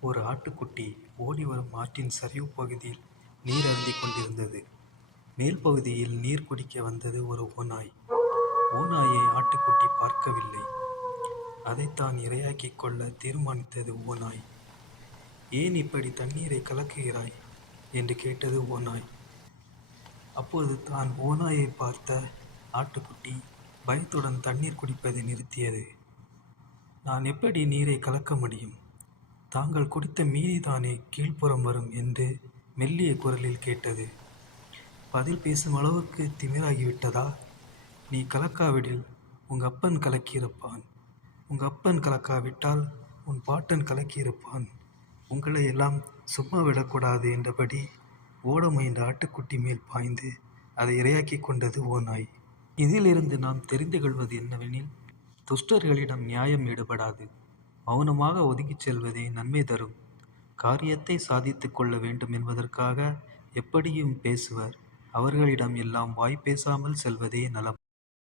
ஒரு ஆட்டுக்குட்டி ஓடிவரும் ஆற்றின் சரிவு பகுதியில் நீர் அருந்திக் கொண்டிருந்தது. மேல் பகுதியில் நீர் குடிக்க வந்தது ஒரு ஓநாய். ஓநாயை ஆட்டுக்குட்டி பார்க்கவில்லை. அதைத்தான் இரையாக்கிக் கொள்ள தீர்மானித்தது ஓநாய். ஏன் இப்படி தண்ணீரை கலக்குகிறாய் என்று கேட்டது ஓநாய். அப்போது தான் ஓநாயை பார்த்த ஆட்டுக்குட்டி பயத்துடன் தண்ணீர் குடிப்பதை நிறுத்தியது. நான் எப்படி நீரை கலக்க முடியும்? தாங்கள் குடித்த மீதிதானே கீழ்ப்புறம் வரும் என்று மெல்லிய குரலில் கேட்டது. பதில் பேசும் அளவுக்கு திமிராகிவிட்டதா? நீ கலக்காவிடில் உங்க அப்பன் கலக்கியிருப்பான். உங்க அப்பன் கலக்காவிட்டால் உன் பாட்டன் கலக்கியிருப்பான். உங்களை எல்லாம் சும்மா விடக்கூடாது என்றபடி ஓட முயன்ற ஆட்டுக்குட்டி மேல் பாய்ந்து அதை இரையாக்கிக் கொண்டது ஓநாய். இதிலிருந்து நாம் தெரிந்து கொள்வது என்னவெனில், துஷ்டர்களிடம் நியாயம் ஈடுபடாது. மௌனமாக ஒதுங்கிச் செல்வதே நன்மை தரும். காரியத்தை சாதித்து கொள்ள வேண்டும் என்பதற்காக எப்படியும் பேசுவர். அவர்களிடம் எல்லாம் வாய் பேசாமல் செல்வதே நலம்.